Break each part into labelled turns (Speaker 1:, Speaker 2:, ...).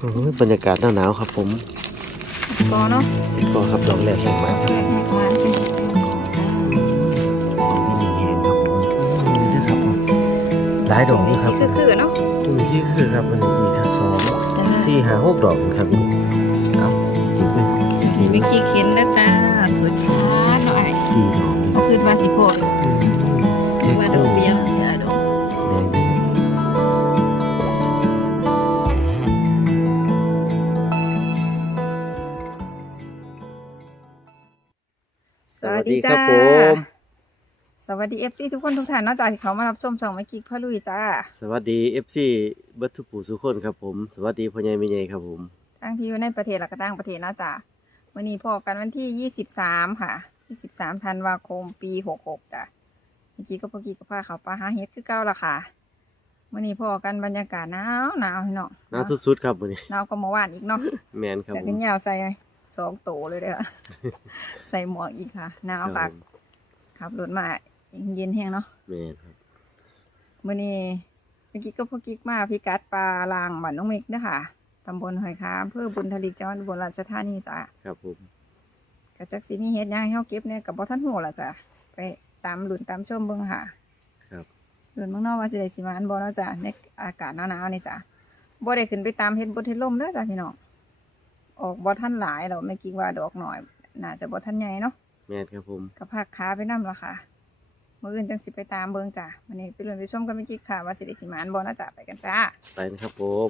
Speaker 1: โอ้ยบรรยากาศหนาวๆครับผม
Speaker 2: กอเนาะ
Speaker 1: เห็ดกอครับดอกแรกแห่งมันครับ
Speaker 2: แรกแหกมันเป็นเห็ดเป็นกอจ้า
Speaker 1: นี่แห้งครับผมอืมนี่ครับผมหลายดอกนะครับ
Speaker 2: สีคือๆเนาะ
Speaker 1: ตรงนี้ที่คือครับมันอีกครับสอง
Speaker 2: จ้า
Speaker 1: สี่ห้าหกดอกครับนี่เอาอีกหนึ่ง
Speaker 2: นี่ไม่ขี้เข็นนะจ้าสวยจ้าหน่อย
Speaker 1: สี่ดอกนี่
Speaker 2: ก็คือว่าสิโพด
Speaker 1: อืมเห็ด
Speaker 2: ว่า
Speaker 1: โด
Speaker 2: อกเบี้ยจ้าด วัสดีจ้า
Speaker 1: ครับผม
Speaker 2: สวัสดีเอฟซีทุกคนทุกท่านเนอกจากที่เขามารับชมช่องไม่กิ๊กพ่อลุยจ้า
Speaker 1: สวัสดีเอฟซีเบิร์ทุกผู้สุกคนครับผม สวัสดีพ่อใหญ่แม่ใหญ่ครับผม
Speaker 2: ทั้งที่อยู่ในประเทศและก็ต่างประเทศเนาะจ้าวันนี้พอกันวันที่23ค่ะ23ธันวาคมปี66จ้ะเมื่อกี้ก็พอกี้ก็พาเขาปลาหาเฮ็ดคือเก่าละค่ะวันนี้พอกันบรรยากาศหนาวหนาวพี่น้อง
Speaker 1: หนาวสุดๆครับวันนี้
Speaker 2: หนาวก็เมื่อวานอีกเนาะ
Speaker 1: แมนครับ
Speaker 2: แต่
Speaker 1: ผ
Speaker 2: กัน
Speaker 1: ม
Speaker 2: ยาวใส่ สองโตเลยเด้อ ใส่หมวกอีกค่ะหนาว
Speaker 1: ครั
Speaker 2: ค่ะ
Speaker 1: บผม
Speaker 2: ขับรถมาเย็นแห้งเนาะ
Speaker 1: แมนครับ
Speaker 2: มื่อนี้เมื่อกี้ก็พวกกิ๊กมาพิกัดปลาลางบ้านน้องเมกเด้อค่ะตำบลหอยคามอำเภอบุญทลิกจังหวัดอุบลราชธานีจ้ะ
Speaker 1: ครับผม
Speaker 2: กะจักสิมีเฮ็ดหยังให้เฮาเก็บเนี่ยกับบ่ทันฮู้ล่ะจ้ะไปตามลุ้นตามชมเบิ่งค่ะ
Speaker 1: ครับ
Speaker 2: ลุ้นเบิ่งเนาะว่าสิได้สิมาอันบ่เนาะจ้ะในอากาศหนาวๆนี่จ้ะบ่ได้ขึ้นไปตามเฮ็ดบ่เฮ็ดลมเด้อจ้ะพี่น้อง ออกบ่ทันหลายดอกแม่กิ๊กว่าดอกน้อย น่าจะบ่ทันใหญ่เนาะ
Speaker 1: แมนครับผม
Speaker 2: ก็พักขาไปนำละค่ะมื้ออื่นจังสิไปตามเบิ่งจ้ะวันนี้ไปลุ้นไปชมกันแม่กิ๊กค่ะ ว่าสิได้สิมาอันบ่เนาะจ้ะไปกันจ้า
Speaker 1: ไปนะครับผม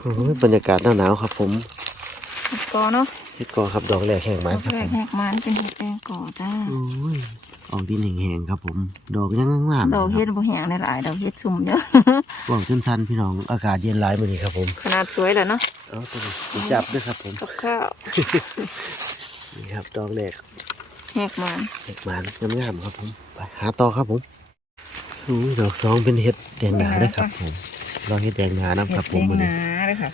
Speaker 1: โอ้ยบรรยากาศหนาวๆครับผม
Speaker 2: เห็ดกอเนาะ
Speaker 1: เห็ดกอครับดอกแรกแห่งมันครับ
Speaker 2: แร
Speaker 1: ผ
Speaker 2: ก
Speaker 1: ม
Speaker 2: แหกมันเป็นเห็ดแปลงกอจ้า
Speaker 1: โอ้ยออกดินแห้งๆครับผม ดอกยังงามๆ
Speaker 2: ดอกเห็ด
Speaker 1: ครับ
Speaker 2: บ่แห้งหลายๆดอกเห็ดสุ่มเด้อ
Speaker 1: ว่าวจนสันพี่น้องอากาศเย็นหลายมื้อนี้ครับผม
Speaker 2: ขนาดสวยแล้วเนาะ
Speaker 1: เอาตัวนี้จับด้วยครับผม
Speaker 2: กับข้าว
Speaker 1: นี่ครับดอกแรก
Speaker 2: แหกมัน
Speaker 1: เห็ดหมันงามๆครับผมไปหาต่อครับผมอู้ยดอกสองเป็นเห็ดแดงหนาด้วยครับผมดอกเห็ดแดงหนานะ
Speaker 2: เห็
Speaker 1: ครั
Speaker 2: ด
Speaker 1: บ
Speaker 2: แด
Speaker 1: ผม
Speaker 2: ง
Speaker 1: มื้อ
Speaker 2: ห
Speaker 1: นี้
Speaker 2: นาเลยค่ะ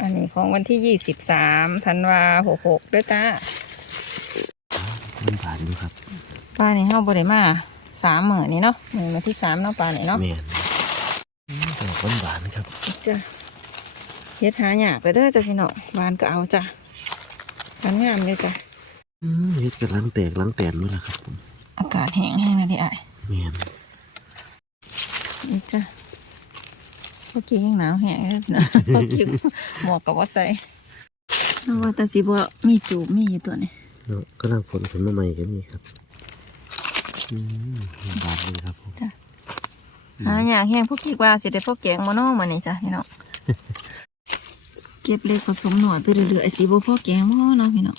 Speaker 2: อันนี้ของวันที่ยี่สิบสามธันวาหกหกด้วยจ้า
Speaker 1: มันผ่านอยู่ครับ
Speaker 2: ปลานี่เฮาบ่ได้มาสามมื้อนี้เนาะมื้อวันที่สามเนาะปลานี่เนาะ
Speaker 1: แม่นอืมดอกหวานๆครับ
Speaker 2: จ้ะ เฮ็ดหายากไปเด้อจ้ะพี่น้องบานก็เอาจ้ะบานงามเลยจ้ะ
Speaker 1: อืมเห็ดกำลังแตกกำลังแตนนี่แหละครับผม
Speaker 2: อากาศแห้งแห้งนะดิอ้าย
Speaker 1: แม่น
Speaker 2: นี่จ้ะเมื่อกี้ยังหนาวแห้งเลยนะเมื่อกี้หมวกกับว่าใส่เพราะว่าแต่สิบ่มีจูบมีอยู่ตัวนี้
Speaker 1: เนาะกำลังผลผลมาใหม่ก็มีครับอืมบานเลยครับผม
Speaker 2: หาอยากแห้งพวกกี้ว่าสิได้พวกแกงมาโน่มานี่จ้ะพี่น้อง เก็บเล็กผสมหน่อยไปเรื่อยๆสิบ่พอแกงบ่เนาะพี่น้อง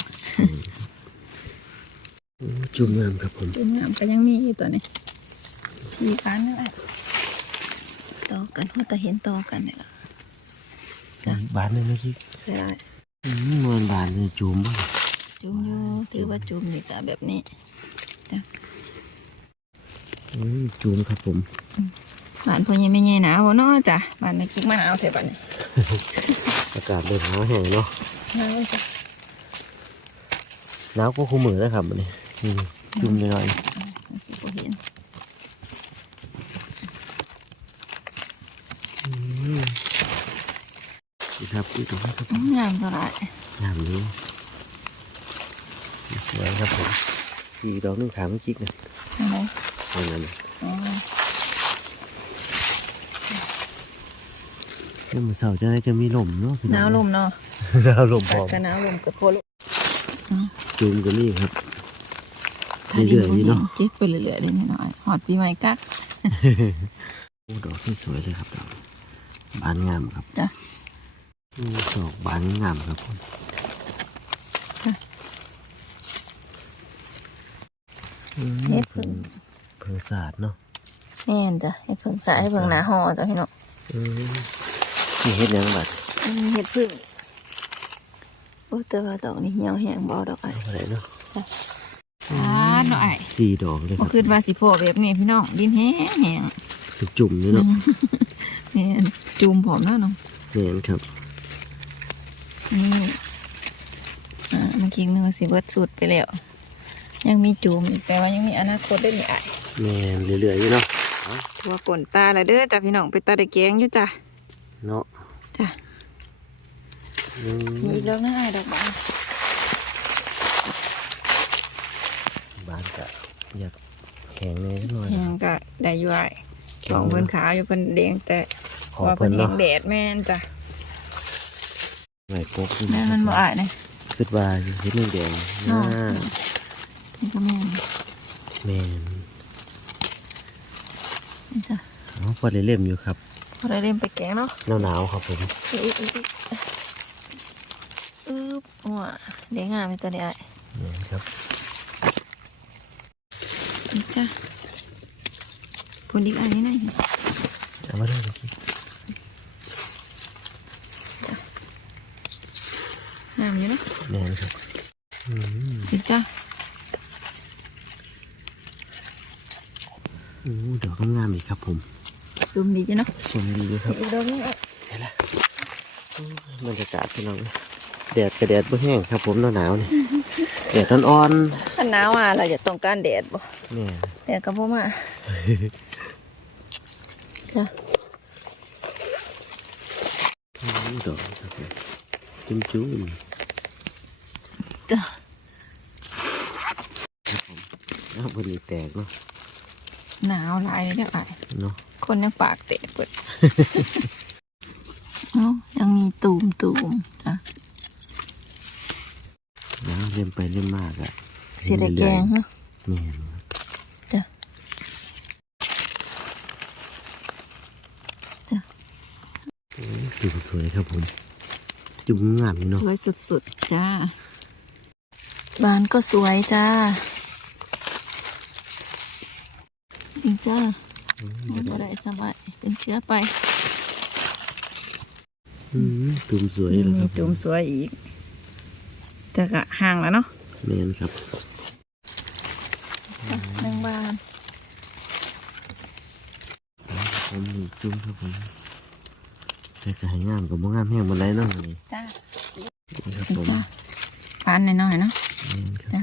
Speaker 1: อืมจุ่มงามครับผม
Speaker 2: จุ่มน้ำก็ยังมีอยู่ตัวนี้มีกันนั่นแหละต่อกันว่าแต่เห็นต่อกันเนี่ยล่ะจ้ะ
Speaker 1: บานเลยเมื่อกี้
Speaker 2: ได้
Speaker 1: อืมมันบานเลยจุ่มบ่
Speaker 2: จุ่มอยู่ถือว่าจุ่มนี่จ้ะแบบนี้
Speaker 1: อืมจุ่มครับผม
Speaker 2: บ้านพ่อใหญ่แม่ใหญ่หนาวบ่เนาะจ้ะบ้านแม่กิ๊กมาหนาวแถวบ้านนี้
Speaker 1: อากาศเดินหนาวแห้งเนาะ
Speaker 2: หนาวจ้ะ
Speaker 1: หนาวก็คู่มือนะครับวันนี้อืมจุ่มหน่อย
Speaker 2: มันสิบ่เห็น
Speaker 1: ๆอืมนี่ครับอีกตรงนี้ครับ
Speaker 2: อื้องามเท่าไหร่
Speaker 1: งามนี้สวยครับผมสี่ดอกหนึ่งขางจิกนะ
Speaker 2: อะไร
Speaker 1: เอาเงิน
Speaker 2: อ๋อ
Speaker 1: เมื่อเสาร์จะได้จะมีลมเนาะพี่
Speaker 2: หนาวลมเนาะ
Speaker 1: หนาวลมพ
Speaker 2: กั
Speaker 1: ร้
Speaker 2: ด
Speaker 1: อม
Speaker 2: กันหนาวลมกับโพลม
Speaker 1: จุ่มก็มีครับ
Speaker 2: ถ้าดิน
Speaker 1: เรื่อยๆ
Speaker 2: บ่
Speaker 1: นี่
Speaker 2: เห็
Speaker 1: เนาะ
Speaker 2: นเก็บไปเรื่อยๆได้นิดหน่อยหอดปีใหม่กัก
Speaker 1: โอ้ดอกสวยๆเลยครับดอกบานงามครับ
Speaker 2: จ้ะ
Speaker 1: อืมดอกบานงามครับผม
Speaker 2: จ้ะ
Speaker 1: อืม
Speaker 2: เฮ็ดผึ่ง
Speaker 1: เพิ่งศาสตร์เนาะ
Speaker 2: แม่นจ้ะให้เพิ่งสายให้เพิ่งหนาหอจ้ะพี่น้อง
Speaker 1: อืม นี่เฮ็ดหยังบัด
Speaker 2: อืมเฮ็ดพึ่งโอ้แต่ว่าดอกนี่เหี่ยวแห้งบ่ดอกไอ้
Speaker 1: เอาอะไรเนาะ
Speaker 2: อ่าดอกไอ้
Speaker 1: สี่ดอกเลยค
Speaker 2: บ่
Speaker 1: รับ
Speaker 2: คิดว่าสิพอแบบนี้พี่น้องดินแห้งแห้ง
Speaker 1: เป็นจุ่มนี่เนาะ
Speaker 2: แม่นจูมผอมแล้วเนาะ
Speaker 1: แม่นครับ
Speaker 2: นี่อ่าเมื่อกี้นึกว่าสิเบิดสุดไปแล้วยังมีจูมอีกแต่ว่ายังมีอนาคตได้นี่ไอ้
Speaker 1: แม่นเรื่อยๆอยู่เนาะ
Speaker 2: ตัวกลนตาและเด้อจ้ะพี่น้องไปตาได้แกงอยู่จ้ะ
Speaker 1: เนาะ
Speaker 2: จ้ะ
Speaker 1: อืม
Speaker 2: มีอีกดอกนึงไอ้ดอกบาน
Speaker 1: บานกะอยากแข็งเลยหน่อย
Speaker 2: แหงก็ได้อยู่ไอ้ของเพิ่นขาวอยู่เพิ่นแดงแต่
Speaker 1: ขอ
Speaker 2: ว่า
Speaker 1: เพิ่
Speaker 2: เพิ่
Speaker 1: น
Speaker 2: นแห
Speaker 1: เนาะ
Speaker 2: งแดดแม่นจ้ะ
Speaker 1: ไว้ปุ๊บ
Speaker 2: แม่มันบ่อายนะ
Speaker 1: คิดว่าอยู่ที่นี่แดง
Speaker 2: เนาะ
Speaker 1: น่า
Speaker 2: นี่ก็แม่น
Speaker 1: แมน
Speaker 2: นี่จ้ะ
Speaker 1: เอาพอได้เล่มอยู่ครับ
Speaker 2: พอได้เล่มไปแกงเนาะ
Speaker 1: หนาวๆครับผม
Speaker 2: อีกอีกอีกอีกอึ๊บว้าแดงงามเลยตัวนี้ไอ้
Speaker 1: แม่นครับ
Speaker 2: นี่จ้ะพุ่นอีกอันนี้หน่อย
Speaker 1: เอามาเลยเมื่อกี้
Speaker 2: งามอยู่เนาะ
Speaker 1: แมนครับอืม
Speaker 2: นี่จ้ะ
Speaker 1: โอ้ดอกงามๆอีกครับผม
Speaker 2: ซูมดีจ้ะเนาะ
Speaker 1: ชมดีอยู่ครับ
Speaker 2: อีกดอกนึงไอ้
Speaker 1: เห็นละโอ้ยบรรยากาศพี่น้องแดดกระแดดบ่แห้งครับ ผมหนาวๆนี่แดดอ่อน
Speaker 2: ถ้าหนาวอะเราจะต้องการแดดบ่
Speaker 1: ๆแม่
Speaker 2: แดดก็บ่มาจ้ะ
Speaker 1: โอ้ยดอกครับผมจุ้มจุ้ม
Speaker 2: จ้ะ
Speaker 1: ครับผมอ้าววันนี้แตกเนาะ
Speaker 2: หนาวหลายเลยเด้อไอ้
Speaker 1: เนาะ
Speaker 2: คนยังปากเตะเปิดเอ้ายังมีตูมตูมจ้ะ
Speaker 1: หนาวเล่มไปเล่มมากอะ
Speaker 2: สีแดงแกงเนาะ
Speaker 1: แม่น
Speaker 2: จ้ะ
Speaker 1: โอ้ยจุ่มสวยครับผม จุ่มงามอยู่เนาะ
Speaker 2: สวยสุดๆจ้าบานก็สวยจ้าจริงจ้า ไม่ได้สบายเป็นเชื้อไป
Speaker 1: อืมจุ่มสวยเลยค
Speaker 2: มี
Speaker 1: รับผ
Speaker 2: จุ่มสวยอีก แต่ก็ห่างแล้วเนาะ
Speaker 1: แม่นครับ
Speaker 2: นึ่งบาน
Speaker 1: ผมมีจุ่มครับผมแต่ก็ให้งามกับบ่งามแห้งบนไดเนาะนี่
Speaker 2: จ้า
Speaker 1: ครับผม
Speaker 2: ปานน้อยๆเนาะ
Speaker 1: แม่นครับ
Speaker 2: จ้ะ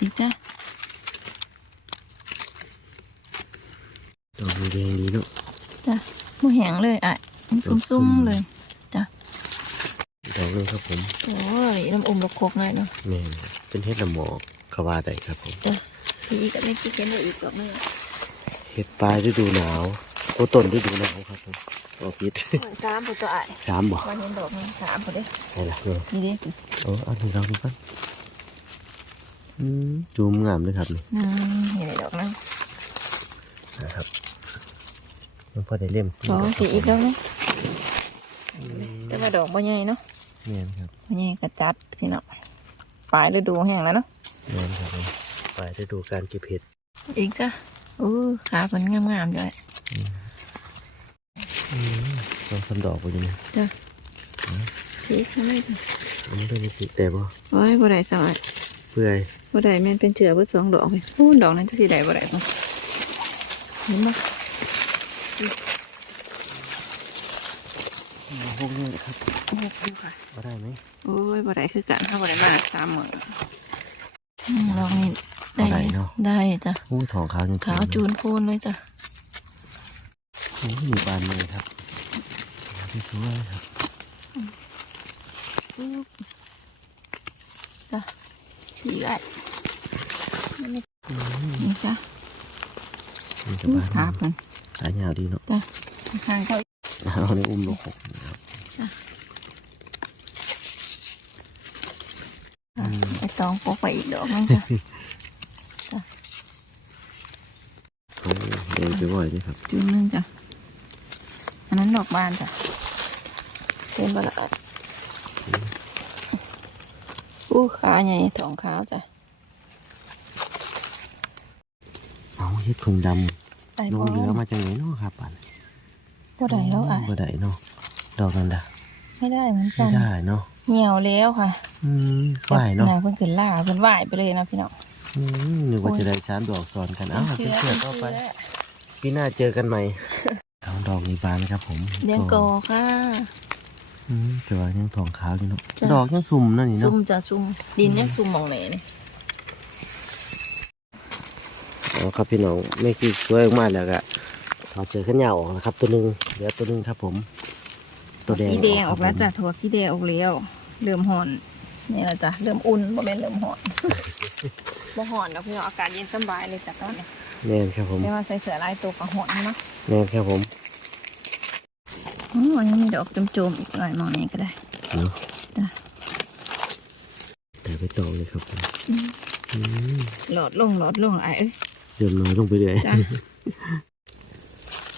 Speaker 2: อีจ้า
Speaker 1: ดอก แดงดีเนาะ
Speaker 2: จ้ามูแห้งเลยอะมันซุ่มๆเลย
Speaker 1: ดอกนึงครับผม
Speaker 2: โอ้ยน้ำอมลูกโคกหน่อยเนาะ
Speaker 1: แม่นเป็นเห็ดละหมอกขาวาได้ครับผม
Speaker 2: อีกก็ไม่คิดเห็นเลยอีกดอกหนึง
Speaker 1: เห็ดปลายฤดูหนาวโอ้ต้นฤดูหนาวครับผมออกพิษ
Speaker 2: สามผู้ตัวอะ
Speaker 1: สามบ่
Speaker 2: วันเห็นดอกหนึงสามผู้เด้
Speaker 1: ใช่ละเนาะ
Speaker 2: นี่เด้
Speaker 1: โอ้เอาหนึ่งดอกดูก่อนอืมจูมงามเลยครับนี่
Speaker 2: อืมเห็นได้ดอกหนึง
Speaker 1: นะครับ มันพอได้เล่ม
Speaker 2: สองสี่อีกดอกหนึงแต่ว่าดอกบ่ใหญ่เนาะ
Speaker 1: แม่นครับ
Speaker 2: บ่ใหญ่กระจัดพี่น้องปลายฤดูแห้งแล้วเนาะ
Speaker 1: แม่นครับผมปลายฤดูการเก็บเห็ด
Speaker 2: อีกจ้ะอู้ขาเพิ่นงามๆด้วย
Speaker 1: ลองสำดอกไปยังไง
Speaker 2: จ้ะอีกทำไมจ้ะ
Speaker 1: อันนี้เป็นสีแต่บ่
Speaker 2: โอ้ยบ่ได้สวัสด
Speaker 1: เปื่อย
Speaker 2: บ่ได้แม่นเป็นเจือเบิดสองดอกเลยโอ้ดอกนั้นจะสิได้บ่ได้บ่เห็นบ่
Speaker 1: พวกนี้ครับ
Speaker 2: โอ้ดูค่ะ
Speaker 1: มาได้ไหม
Speaker 2: โอ้ยบ่ได้คือกันถ้าบ่ได้มาสามมื้ออืมดอกนี้
Speaker 1: เอาได้เนาะ
Speaker 2: ได้จ้ะ
Speaker 1: โอ้ยทองขาวจน
Speaker 2: ขาวจูนโพนเลยจ้ะ
Speaker 1: โอ้ยมีบานเลยครับที่สวยครับ
Speaker 2: ปึ๊บจ้ะสีได้
Speaker 1: อืม
Speaker 2: นี่จ้ะ
Speaker 1: มีกระ
Speaker 2: อู้
Speaker 1: บาน
Speaker 2: ขาเพิ่น
Speaker 1: สายยาวดีเนาะ
Speaker 2: จ้ะข้าง ๆก็
Speaker 1: เอาในอุ้มลูกหกนะครับ
Speaker 2: อะไปตองปกไปอีกดอกนึงจ้ะ
Speaker 1: โอ้ยแดงไปบ่อยด้วยครับ
Speaker 2: จูนนึงจ้ะ อันนั้นดอกบานจ้ะเป็นบละอัดอู้ขาใหญ่ทองขาวจ้ะ
Speaker 1: เอาเฮ็ดผงด
Speaker 2: ไอ้ำ
Speaker 1: ล
Speaker 2: บ่
Speaker 1: งเรือมาจากไหนเนาะครับป่าน
Speaker 2: บ่ได้แล้วอะ
Speaker 1: บ่ได้เนาะดอกกันดา
Speaker 2: ไม่ได้เหมือน
Speaker 1: ไม่
Speaker 2: กัน
Speaker 1: ได้เนาะ
Speaker 2: เหี่ยวแล้วค่ะ
Speaker 1: อืมไหวเนาะ
Speaker 2: นายเพิ่นขึ้นล่าเพิ่นไหวไปเลยนะพี่น้อง
Speaker 1: อืมนึกว่าจะได้สามดอกซ้อนกัน อ้าวเป็นเชื่อต่อไป พี่หน้าเจอกันใหม่เอาดอกนี้บานครับผม
Speaker 2: เลี้ยงกอค่ะ
Speaker 1: อืมแต่ว่ายังทองขาวอยู่เนาะ
Speaker 2: จ้ะ
Speaker 1: ดอกยังสุ่มนั่นนี่
Speaker 2: ซุ่
Speaker 1: เนาะ
Speaker 2: มจะซุ่มดินเนี่ยซุ่มหมองไหนนี่
Speaker 1: เอาครับพี่น้องไม่กี่สวยออกมาแล้วก็ ถอดเจอขึ้นยาวออกนะครับ ตัวหนึ่งเหลือตัวหนึ่งครับผม ตัวแดง
Speaker 2: สีแดงออก
Speaker 1: ค
Speaker 2: แล้
Speaker 1: รั
Speaker 2: ว
Speaker 1: บ
Speaker 2: จ้ะถั่วสีแดงออกแล้วเริ่มห่อนนี่แหละจ้ะเริ่มอุ่นบ่แม่นเริ่มห่อนบ่ห่อนดอกพี่น้องอากาศเย็นสบายเลยจ้ะตอนนี้
Speaker 1: แม่นครับผม
Speaker 2: ไม่ว่าใส่เสื้อลายตัวก็ห่อนอยู่เนาะ
Speaker 1: แม่นครับผม
Speaker 2: อ๋อยังมีดอกโจมๆอีกหน่อยมองนี้ก็ได้
Speaker 1: เนาะ
Speaker 2: จ้ะ
Speaker 1: แต่ไปต่อเลยครับผมอืม
Speaker 2: หลอดลงหลอดลงไอ้เอ้ย
Speaker 1: เริ่มน้อยลงไปเรื่อย
Speaker 2: จ้ะ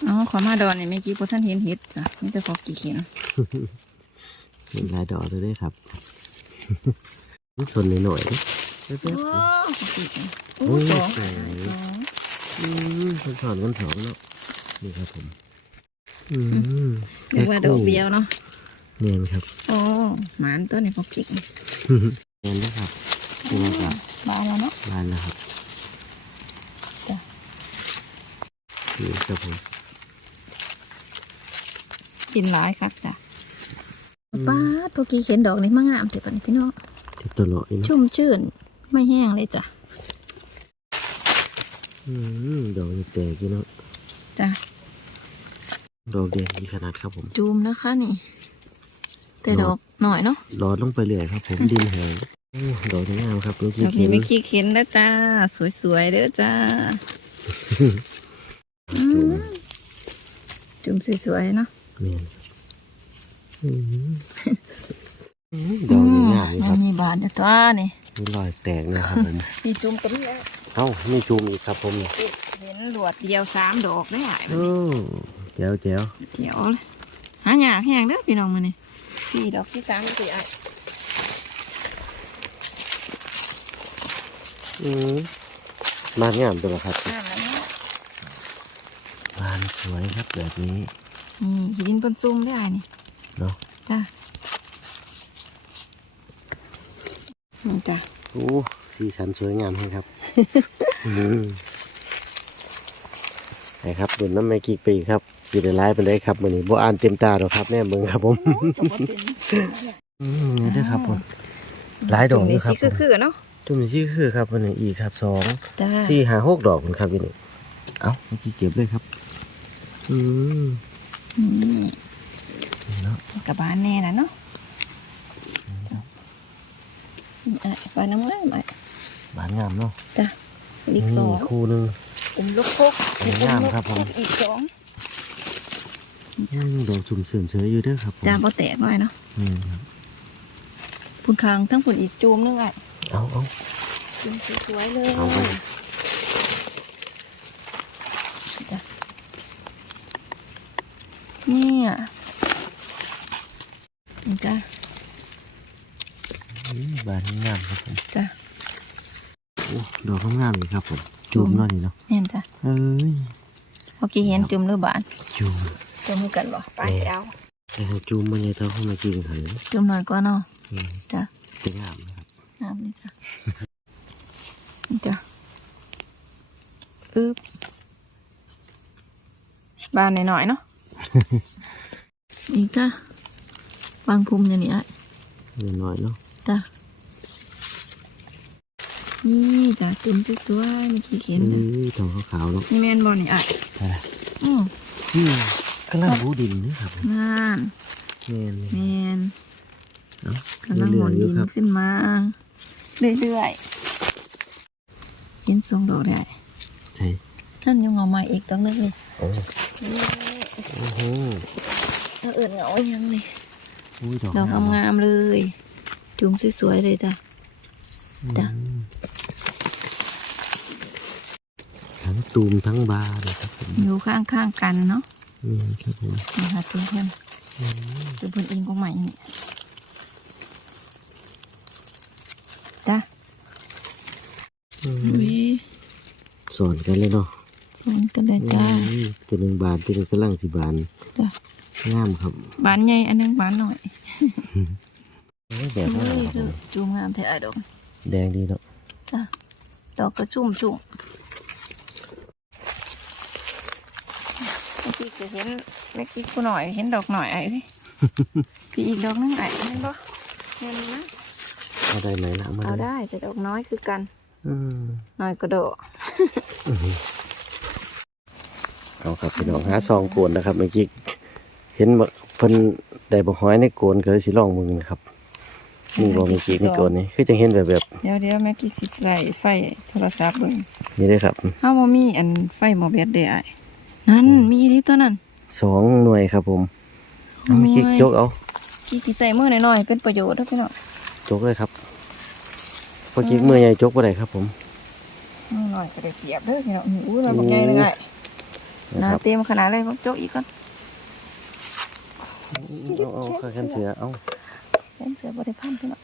Speaker 2: อ๋อขอมาดอนนี่เมื่อกี้พวกท่านเห็นเห็ดจ้ะนี่จะพอกี่เข็ม
Speaker 1: เห็นลายดอกเลยได้ครับนี่ส่วนหน่อยๆนะแป๊บ
Speaker 2: โอ้
Speaker 1: ๆ
Speaker 2: พอกี่เข็ม
Speaker 1: โอ้
Speaker 2: โอ้
Speaker 1: ย
Speaker 2: สอง
Speaker 1: สวย
Speaker 2: สอง
Speaker 1: อืมคนสอนคนสองเนาะนี่ครับผม อืม
Speaker 2: เรียกว่าดอกเดียวเนาะ
Speaker 1: เนียนครับ
Speaker 2: โอ้หมานตัวนี้พอพริก
Speaker 1: เนียนนะครับนี่นะครับ
Speaker 2: บางแล้วเนาะ
Speaker 1: ลายแล้วครับ
Speaker 2: จ้ะ
Speaker 1: นี่ครับผม
Speaker 2: กินหลายคักจ้ะป้าดพอกี่เข็นดอกนี่มางามเถอะปะนี่พี่น้อง
Speaker 1: ติดตลอดเลยเนาะ
Speaker 2: ชุ่มชื่นไม่แห้งเลยจ้ะ
Speaker 1: อืมดอกนี่แตกอยู่เนาะ
Speaker 2: จ้ะ
Speaker 1: ดอกแดงดีขนาดครับผม
Speaker 2: จูมนะคะนี่ แต่ดอกหน่อยเนาะ
Speaker 1: รอลงไปเรื่อยครับ ผมดินแห้งโอ้ดอกนี่งามครับเมื่อกี้
Speaker 2: ดอกนี้ไม่ขี้เข็นแล้วจ้าสวยๆเด้อจ้าอืมจุ่มสวยๆเนาะ
Speaker 1: เนียนอืมอืมดอกนี่งามเลยค
Speaker 2: ยั
Speaker 1: รั
Speaker 2: ง
Speaker 1: บ
Speaker 2: มีบานอยู่ตัวนี่
Speaker 1: มีรอยแตกนะครับผม
Speaker 2: มีจุ่มก็มีแล้ว
Speaker 1: เอ้ามีจูมอีกครับผม
Speaker 2: เห็นหลวดเดียวสามดอกได้หลาย
Speaker 1: โอ้แจ๋วแจ๋ว
Speaker 2: เจียวเลยหาหยากแห้งเด้อพี่น้องมานี่สี่ดอกที่สามสี่ไอ้
Speaker 1: อืมบานงามตัวละครับ
Speaker 2: น้ำแล้วเนาะ
Speaker 1: บานสวยครับแบบนี้
Speaker 2: นี่หิดินปนซุ่มได้นี่
Speaker 1: เนาะ
Speaker 2: จ้านี่จ้ะ
Speaker 1: โอ้สีสันสวยงามให้ครับอืมไปครับดุนน้ำไม่กี่ปีครับสีได้ร้ายไปเลยครับวันนี้บ่อ่านเต็มตาหรอกครับแน่เบิ่งครับผมอืมนี่เด้อครับผมหลายดอกอยู่ครับ
Speaker 2: สีคือๆเนาะ
Speaker 1: จุ่มนี่ชื่อคือครับวันนี้อีกครับสอง
Speaker 2: จ้า
Speaker 1: สี่ห้าหกดอกคุณครับพี่นี่เอ้าเมื่อกี้เก็บเลยครับ อืม
Speaker 2: อืม
Speaker 1: นี่เนาะ
Speaker 2: กระบานแน่นะเนาะจ้ะนี่ไอ้ปลาน้ำงามไอ้
Speaker 1: บานงามเนาะ
Speaker 2: จ้ะอีกสอง
Speaker 1: นี่คู่หนึง
Speaker 2: อุ้มลูกพก
Speaker 1: สวยงามครับผม
Speaker 2: อีกสอง
Speaker 1: อืมดอกจุ่มเสื่อมเฉยอยู่เด้อครับผม
Speaker 2: จ้าบ่แตกหน่อยเนาะ
Speaker 1: อืมครับ
Speaker 2: พุ่นคางทั้งพุ่นอีกจูมนึงไอ้
Speaker 1: เอาเอา
Speaker 2: จูมสวยๆเลย
Speaker 1: เอาไป
Speaker 2: จ้ะเนี่ยนี่จ้ะ
Speaker 1: อืมบานงามครับผม
Speaker 2: จ้ะ
Speaker 1: โอ้ ดอกงามๆเลยครับผมจุ่มเนาะนี่เนาะ
Speaker 2: เห็นจ้ะ
Speaker 1: เอ้ย
Speaker 2: เมื่อกี้เห็นจุ่มหรือบาน
Speaker 1: จุ่ม
Speaker 2: จุ่มคือกันบ่ไปเอา
Speaker 1: แต่ให้จุ่มมันยังเท่าเข้ามากินกันเลย
Speaker 2: จุ่มหน่อยก็เนาะ
Speaker 1: อืม
Speaker 2: จ้ะ
Speaker 1: เป็นงามนะครับ
Speaker 2: งามนี่จ้ะนี่จ้ะอึ๊บบานหน่อยๆเนาะอีกจ้ะวางภูมิอย่างนี้อะ
Speaker 1: น้อยๆเนาะ
Speaker 2: จ้ะ นี่จ้ะจุ่มสวยๆเมื่อกี้เห็น
Speaker 1: เอ้
Speaker 2: เลย
Speaker 1: ยทองขาวๆเนาะ
Speaker 2: นี่แม่นบอนี่อะ
Speaker 1: ใช่ละ
Speaker 2: อืม
Speaker 1: อืมกำลังบูดินนี่ครับ
Speaker 2: นั่น
Speaker 1: แม่น
Speaker 2: แม่น
Speaker 1: เนาะ
Speaker 2: กำลังหมุน
Speaker 1: เรื่
Speaker 2: ดิ
Speaker 1: อยๆอยู่
Speaker 2: น
Speaker 1: ครับ
Speaker 2: ขึ้นมา เรื่อยๆเห็นทรงดอกได้
Speaker 1: ใช่
Speaker 2: ท่านยังเงามาอีกดอกนึงนี่
Speaker 1: โอ้โอ้โห
Speaker 2: เอาเอิญเงายังนี่
Speaker 1: อุ้ยดอก
Speaker 2: ดอก
Speaker 1: งาม
Speaker 2: งามๆเลย จุ่มสวยๆเลยจ้ะจ้ะ
Speaker 1: อืม ทั้งตูมทั้งบาเลยครับผม
Speaker 2: อยู่ข้างๆกันเนาะ
Speaker 1: นี่ครับผม
Speaker 2: นี่ค่ะจุ่มเพื่อนจุ่มเพื่อนอิงก็ใหม่นี่จ้ะ
Speaker 1: อืม
Speaker 2: อุ้ย
Speaker 1: สอนกันเลยเนาะ
Speaker 2: มันก็เลยจ้า
Speaker 1: อืมตัวหนึ่งบานตัวหนึ่งกำลังสิบาน
Speaker 2: จ้ะ
Speaker 1: งามครับ
Speaker 2: บานใหญ่อันหนึงบานหน่อย
Speaker 1: โอ้ยแบบ
Speaker 2: เฮ้
Speaker 1: งาม
Speaker 2: ย
Speaker 1: ครับผม
Speaker 2: จุ่มงามแท้อะดอก
Speaker 1: แดงดีเนาะ
Speaker 2: จ้ะดอกกระชุ่มชุ่ม เมื่อกี้ก็เห็นเมื่อกี้กูหน่อย เห็นดอกหน่อยไอ้เฮ้ยพี่อีกดอกนึงไอ้เห็นปะเห็นนะ
Speaker 1: เอาได้ไหมล่ะมา
Speaker 2: เอา
Speaker 1: เลย
Speaker 2: ได้แต่ดอกน้อยคือกัน
Speaker 1: อืม
Speaker 2: น้อยก็ดอก
Speaker 1: เอาครับพี่น้องหาซองโกนนะครับเมื่อกี้เห็นเพิ่นได้บ่ห้อยในโกนก็เลยสิลองมึงนะครับนี่บ่มีกีกในโกนนี่คือจังเห็นแบบแบบ
Speaker 2: เดี๋ยวเดี๋ยวแม่กิ๊กสิไล่ไฟโทรศัพท์เบิ่ง
Speaker 1: นี้เด้อครับ
Speaker 2: เฮาบ่มีอันไฟหมอเบ็ดเด้อ้ายนั่นมีนี่ตัวนั้น
Speaker 1: สองหน่วยครับผมเอามี
Speaker 2: โอ้ย
Speaker 1: คลิกจกเอา
Speaker 2: กิ๊กสิใส่มือหน่อยๆเป็นประโยชน์เด้อพี่น้อง
Speaker 1: จกเลยครับพอกิ๊กมือใหญ่จกบ่ได้ครับผม
Speaker 2: มือหน่อยก็ได้เปรียบเด้อพี่น้องอู้มันบ่ใหญ่เลยอ้าย
Speaker 1: นะ
Speaker 2: หน้า
Speaker 1: ครับ
Speaker 2: เต็มขนาดเลยผมจกอีกก่อน
Speaker 1: เอาเอาข้าขันเสือเอา
Speaker 2: เล่นเสือบริพันธ์พี่น้อง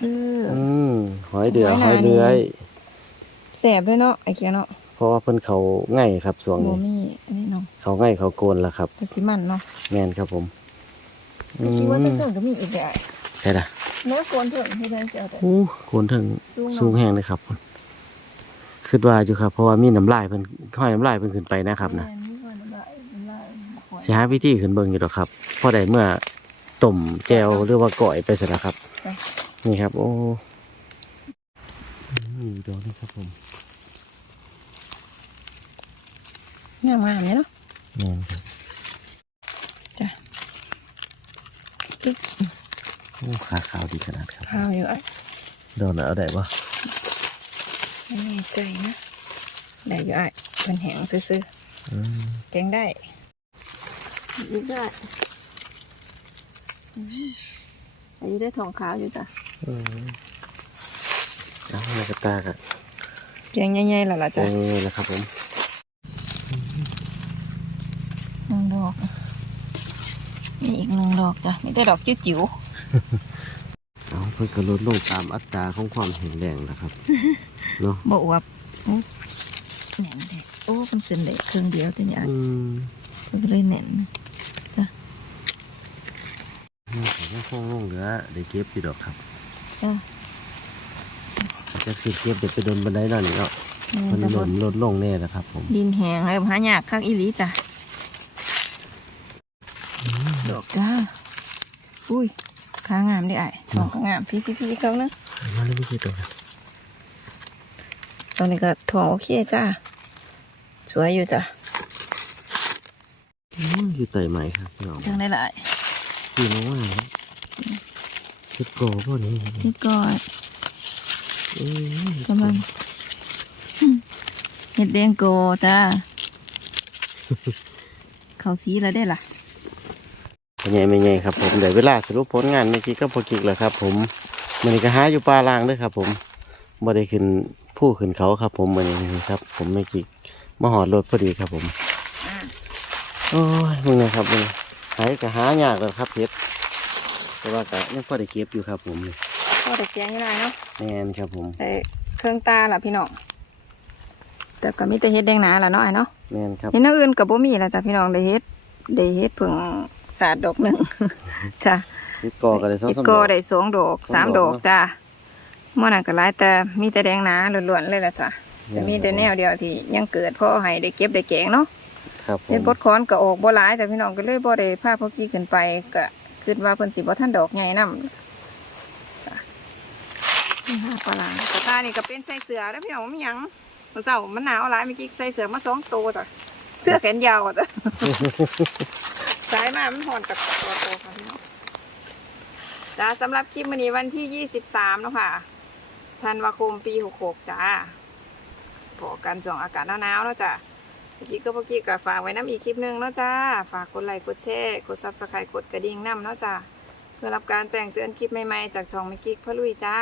Speaker 2: เด้อ
Speaker 1: อืมหอยเดือ
Speaker 2: ห
Speaker 1: ห
Speaker 2: อ
Speaker 1: อยย
Speaker 2: หน้านี่
Speaker 1: เดือย
Speaker 2: แสบด้วยเนาะไอ้เกียเนาะ
Speaker 1: เพราะว่าเพิ่นเขาง่ายครับส่วง
Speaker 2: โม
Speaker 1: นี้
Speaker 2: มี่อันนี้เนาะ
Speaker 1: เขาง่ายเขาโกนแล้วครับ
Speaker 2: กระสิมันเนาะ
Speaker 1: แม่นครับผมอื
Speaker 2: คิดว่าจะ
Speaker 1: ม
Speaker 2: เกิดก็มีอีกแหละ
Speaker 1: ใช่ละ
Speaker 2: เนื้อโกนเถิงที่เดินเสียวแต่
Speaker 1: โอ้โกนถึง
Speaker 2: สูง
Speaker 1: สูง
Speaker 2: เนาะ
Speaker 1: แห้งเลยครับคิดว่าอยู่ครับ เพราะว่ามีน้ำลายเพิ่นห้อยน้ำลายเพิ่นขึ้นไปนะครับนะ
Speaker 2: แม่มีคนละละละ
Speaker 1: สิหาวิธีขึ้นเบิ่งอยู่ดอกครับพอได้เมื่อต้มแจวหรือว่าก่อยไปเสร็จแล้วครับนี่ครับ โอ้อืมดอกนี่ครับผม
Speaker 2: งามงามๆเนี่ยเนาะ
Speaker 1: แม่นครับ
Speaker 2: จิ๊ก
Speaker 1: โอ้ขาขาวดีขนาดครับ
Speaker 2: ข้าวอยู่อะ
Speaker 1: ดอกน่ะเอาได้ปะ
Speaker 2: ไม่แน่ใจนะได้อยู่อะเป็นแหงซื่อ
Speaker 1: อืม
Speaker 2: ๆแกงได้อีกได้อืมอันนี้ได้ทองขาวอยู่จ้ะ
Speaker 1: อืมเอาในกระตากอะ
Speaker 2: แกงใหญ่ๆแล้วล่ะ
Speaker 1: ใจ
Speaker 2: จ้ะ
Speaker 1: นี่แหละครับผม
Speaker 2: หนึ่งด อกนี่อีกหนึ่งดอกจ้ะมีแต่ดอกจิ๋ว
Speaker 1: เอาเพิ่นก็ลดลงตามอัตราของความแข็งแรงนะครับเนาะ
Speaker 2: ๆบอวบโอ้แหน่นเด็โอ้มันเส้นเด็กครึ่งเดียวแต่เนี่ย
Speaker 1: อืม
Speaker 2: มันก็เลยแหน่นนะ
Speaker 1: ยังคงลงเหลือได้เก็บอยู่ดอกครับ
Speaker 2: จ้ะ
Speaker 1: จะสิเก็บเดี๋ยวไปโดนบันไดหน่อยเนาะ
Speaker 2: แห
Speaker 1: มัน
Speaker 2: แต่
Speaker 1: ล
Speaker 2: บ
Speaker 1: ด
Speaker 2: น
Speaker 1: ลดลงแน่นะครับผม
Speaker 2: ดินแห้งเลยหายากคักอีหลีจ้ะดอกจ้า อุ้ยขางามดิไอ้ดอกก็งามพี่พี่พี่เขานะ
Speaker 1: มาเลยไม่ใช่ตัวครับ
Speaker 2: ตอนนี้ก็ทองโอเคจ้าสวยอยู่จ้ะ
Speaker 1: อืมอยู่ไต่ใหม่ครับพี่น้อง
Speaker 2: จังได้หลาย
Speaker 1: กินมาว่าครับคิดโกพ่อนี้
Speaker 2: นี่ก็
Speaker 1: เอ้ย
Speaker 2: กำลังเห็ดแดงโกจ้าเขาสีแล้วได้ล่ะ
Speaker 1: เป็นไงเป็นไงครับผมเดี๋ยวเวลาสรุปผลงานเมื่อกี้ก็พอกิกแหละครับ ผมมันนี้ก็หาอยู่ป่าล่างด้วยครับ ผมบ่ได้ขึ้นผู้ขึ้นเขาครับ ผมมันนี้ครับ ผมไม่กิกมาหอดรถพอดีครับ ผม
Speaker 2: อ่า
Speaker 1: โอ้ยมึงไงครับมึงหายก็หายากแล้วครับเพชรแต่ว่าก็ยังพอได้เก็บอยู่ครับผมนี่
Speaker 2: ก็แต่แกงอยู่ได้เนาะ
Speaker 1: แมนครับผม
Speaker 2: แต่เครื่องตาล่ะพี่น้องแต่ก็มีแต่เฮ็ดแดงหนาล่ะเนาะไอ้เนาะ
Speaker 1: แมนครับ
Speaker 2: เฮ็ดอย่างอื่นก็บ่มีล่ะจ้ะพี่น้องได้เฮ็ดได้เฮ็ดเพิ่ง สาดดอกหนึ่ง จ้ะ
Speaker 1: คิดกอก็ได้สอง
Speaker 2: อีก
Speaker 1: สาม
Speaker 2: ก็
Speaker 1: ดอก
Speaker 2: ได้สองดอก
Speaker 1: สอง
Speaker 2: สาม
Speaker 1: ด
Speaker 2: ด
Speaker 1: อ
Speaker 2: อกก
Speaker 1: เนาะ
Speaker 2: จ้ะเมื่อนั้นก็หลายแต่มีแต่แดงหนาล้วนๆเลยล่ะจ้ะจะมีแต่แนวเดียวที่ยังเกิดพอให้ได้เก็บได้แกงเนาะ
Speaker 1: ครับผ
Speaker 2: เฮ็ด
Speaker 1: ม
Speaker 2: บดคอนก็ออกบ่หลายแต่พี่น้องก็เลยบ่ได้พาพวกกี้ขึ้นไปก็คิดว่าเพิ่นสิบ่ทันดอกใหญ่นำจ้ะนี่ค่ะปลาหลางกระตานี่ก็เป็นใส่เสื้อแล้วพี่น้องมีหยังมื้อเช้ามันหนาวหลายเมื่อกี้ใส่เสื้อมาสองตัวจ้ะเสื้อแขนยาวจ้ะสาย มามันหอนกับตัวโตค่ะพี่น้องจ้าสำหรับคลิปวันนี้วันที่23เนาะค่ะธันวาคมปี66จ้าพอกันช่วงอากาศหนาวๆเนาะจ้าเมื่อกี้ก็พอกี้ก็ฝากไว้น้ำอีกคลิปหนึ่งเนาะจ้า ฝากกดไลค์กดแชร์กดซับสไครต์กดกระดิ่งน้ำเนาะจ้าเพื่อรับการแจ้งเตือนคลิปใหม่ๆจากช่องเมื่อกี้พ่อลุยจ้า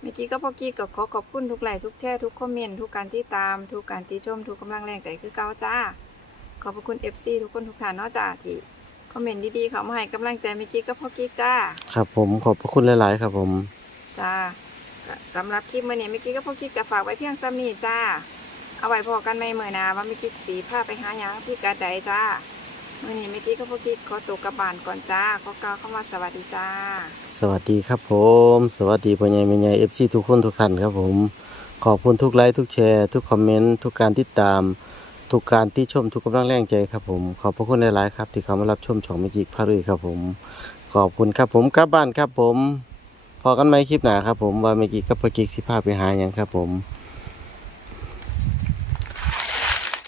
Speaker 2: เมื่อกี้ก็พอกี้ก็ขอขอบคุณทุกไลค์ทุกแชร์ทุกคอมเมนต์ทุกการที่ตาม ทุกการที่ชมทุกกำลังแรงใจคือเก่าจ้า ขอบพระคุณ FC ทุกคนทุกท่านเนาะจ้าที่ อมเมนต์ดีๆเขามาให้กำลังใจเมื่อกี้ก็พอกิ๊กจ้า
Speaker 1: ครับผมขอบพระคุณหลาย ๆ ครับผม
Speaker 2: จ้าก็สำหรับคลิปมื่อนี้เมื่อกี้ก็พอกิ๊กก็ฝากไว้เพียงซ้ำนี้จ้า เอาไว้พอกันไม่เมื่อหนาว่าเมื่อกี้สีผ้าไปหาหยังพี่กาใดจ้ามื่อนี้เมื่อกี้ก็พอกิ๊กขอตัวกลับบ้านก่อนจ้าขอกล่าวเข้ามาสวัสดีจ้า
Speaker 1: สวัสดีครับผม สวัสดีพ่อใหญ่แม่ใหญ่เอฟซีทุกคนทุกท่านครับผม ขอบคุณทุกไลค์ทุกแชร์ ทุกคอมเมนต์ทุกการติดตาม ทุกการที่ชมทุกกำลังแรงใจครับผม ขอบพระคุณหลายๆครับที่เขามารับชมช่องเมจิกพารุยครับผม ขอบคุณครับผมกลับบ้านครับผม พอกันไหมคลิปหนาครับผมว่าเมจิกกับพกิกสิภาพไปหาอย่างครับผม